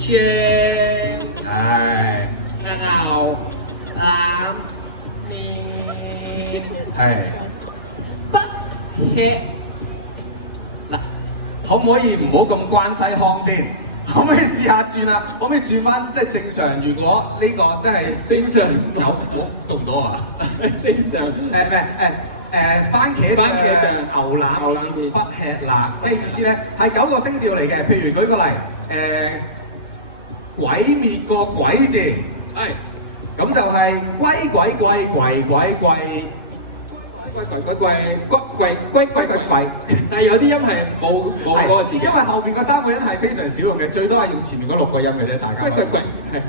串，係牛腩面，係。不吃嗱，可唔可以唔好咁關西腔先？可唔可以試下轉啊？可唔可以轉翻即係正常？如果呢個即係正常有我讀唔到啊？正常番茄醬牛腩面不吃辣咩意思咧？係9個聲調嚟嘅。譬如舉個例，鬼滅個鬼字，係咁就係龜鬼貴貴鬼貴。貴，但係有啲音係冇嗰個字嘅，因為後邊嗰3個音係非常少用嘅，最多係用前面嗰6個音嘅啫，大家。貴，係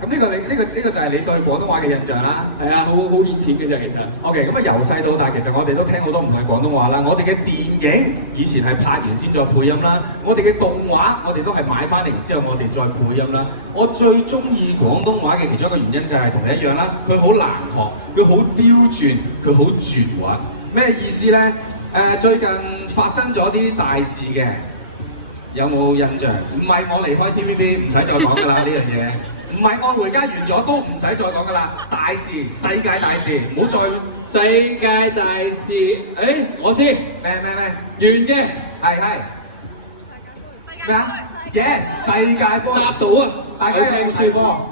咁呢個就係你對廣東話嘅印象啦。係啊，好顯淺嘅啫，其實。OK， 咁啊由細到大，其實我哋都聽好多唔同嘅廣東話啦。我哋嘅電影以前係拍完先再配音啦，我哋嘅動畫我哋都係買翻嚟之後我哋再配音啦。我最中意廣東話嘅其中一個原因就係同你一樣啦，佢好難學，佢好刁鑽，佢好絕滑。咩意思咧？最近發生咗啲大事嘅，有冇印象？唔係我離開 TVB 唔使再講㗎啦呢樣嘢，唔係愛回家完咗都唔使再講㗎啦。大事，世界大事，唔好再世界大事，我知咩？完嘅，係咩啊 ？Yes， 世界波答到啊！大家有冇睇波？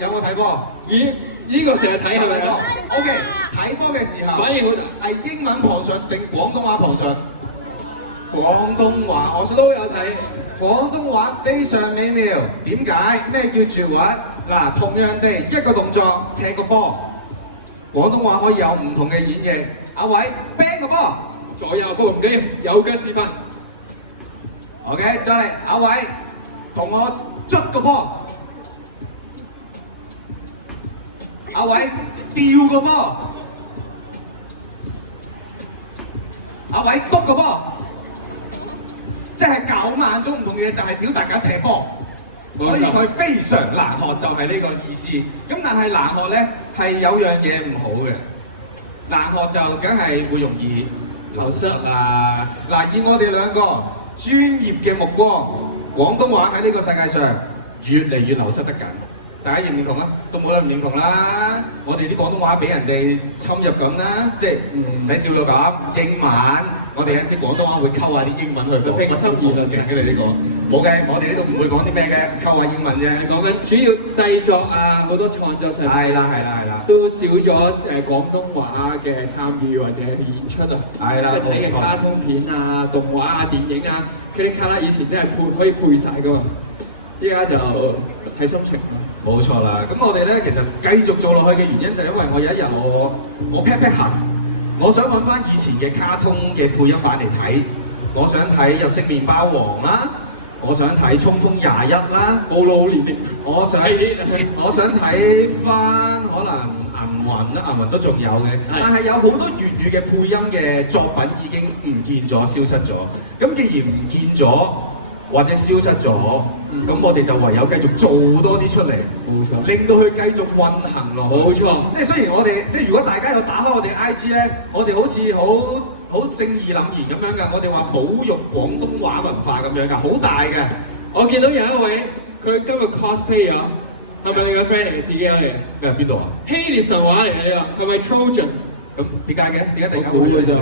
有冇睇波？咦？呢個成日睇係咪啊 ？OK， 睇波嘅時候反應好大，係英文旁述定廣東話旁述？廣東話，我都有睇。廣東話非常美妙，點解？咩叫絕滑？嗱，同樣地一個動作踢個波，廣東話可以有唔同嘅演繹。阿偉 bang 個波，左右波唔緊要，有腳示範。OK， 再嚟，阿偉同我捽個波。阿偉吊個波，阿偉篤個波，即係9萬種唔同嘅嘢，就係表大家踢波，所以佢非常難學，就係呢個意思。咁但係難學咧係有樣嘢唔好嘅，難學就梗係會容易流失啦。嗱，以我哋兩個專業嘅目光，廣東話喺呢個世界上越嚟越流失得緊。大家認唔認同啊？都冇得唔認同啦！我哋啲廣東話俾人哋侵入咁啦，即係唔使笑到咁。英文，我哋有陣時廣東話會溝下啲英文去講，我心意勁嘅你呢個。冇嘅，我哋呢度唔會講啲咩嘅，溝下英文啫。講緊主要製作啊，好多創作上係啦，都少咗廣東話嘅參與或者演出啊。係啦，睇嘅卡通片啊、動畫啊、電影啊，佢啲卡啦以前真係可以配晒噶嘛，依家就睇心情啦。冇錯啦，咁我哋咧其實繼續做落去嘅原因就係因為我有一日我 pat 行，我想揾翻以前嘅卡通嘅配音版嚟睇，我想睇日式麵包王啦，我想睇衝鋒21啦，好老年啲，我想睇翻可能銀魂啦，銀魂都仲有嘅，但係有好多粵語嘅配音嘅作品已經唔見咗、消失咗，咁既然唔見咗，或者消失咗，咁我哋就唯有繼續做多啲出嚟，冇錯，令到佢繼續運行落去。冇錯，即係雖然我哋即係如果大家有打開我哋 IG 咧，我哋好似好正義凜然咁樣㗎，我哋話侮辱廣東話文化咁樣㗎，好大㗎。我見到有一位佢今日 cosplay 咗，係咪你個 friend 嚟嘅？自己有嚟？咩邊度啊？希臘神話嚟嘅呢個，係咪 Trojan？咁點解嘅？點解突然間估嘅咋？